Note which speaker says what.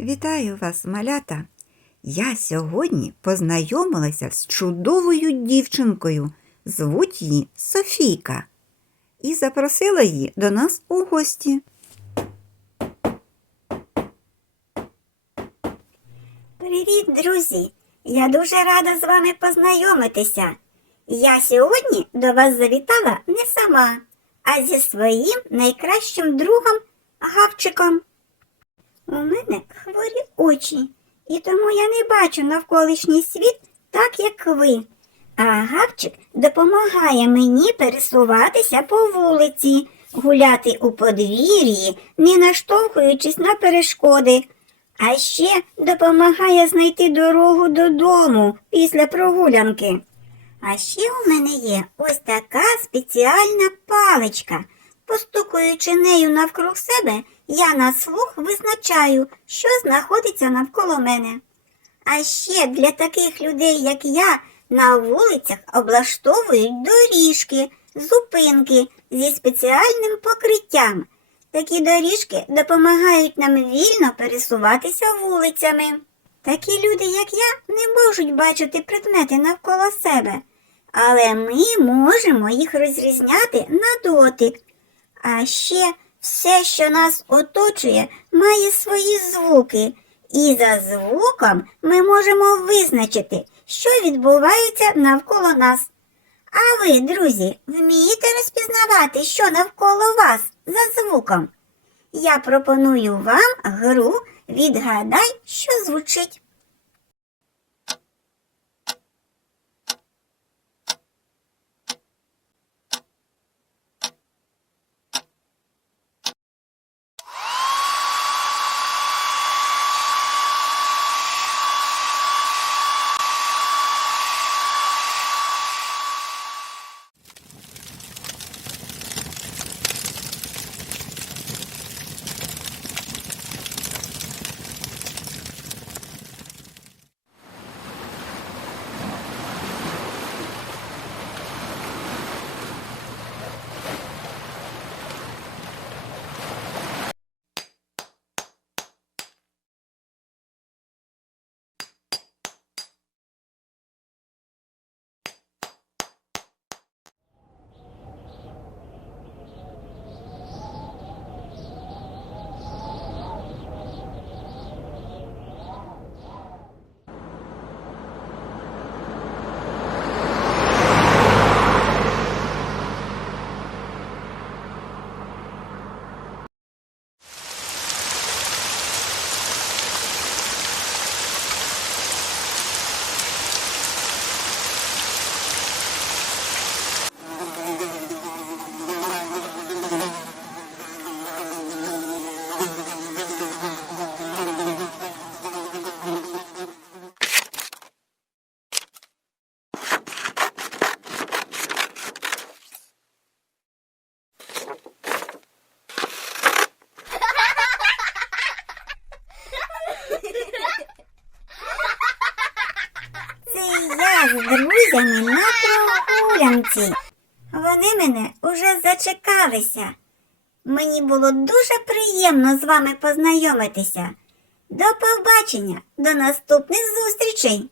Speaker 1: Вітаю вас, малята! Я сьогодні познайомилася з чудовою дівчинкою, звуть її Софійка, і запросила її до нас у гості.
Speaker 2: Привіт, друзі! Я дуже рада з вами познайомитися. Я сьогодні до вас завітала не сама, а зі своїм найкращим другом Гавчиком. У мене хворі очі, і тому я не бачу навколишній світ так, як ви. А Гавчик допомагає мені пересуватися по вулиці, гуляти у подвір'ї, не наштовхуючись на перешкоди. А ще допомагає знайти дорогу додому після прогулянки. А ще у мене є ось така спеціальна паличка. Постукуючи нею навкруг себе, я на слух визначаю, що знаходиться навколо мене. А ще для таких людей, як я, на вулицях облаштовують доріжки, зупинки зі спеціальним покриттям. Такі доріжки допомагають нам вільно пересуватися вулицями. Такі люди, як я, не можуть бачити предмети навколо себе, але ми можемо їх розрізняти на дотик. А ще все, що нас оточує, має свої звуки, і за звуком ми можемо визначити, що відбувається навколо нас. А ви, друзі, вмієте розпізнавати, що навколо вас за звуком? Я пропоную вам гру Відгадай, що звучить. З друзями на прогулянці. Вони мене уже зачекалися. Мені було дуже приємно з вами познайомитися. До побачення, до наступних зустрічей.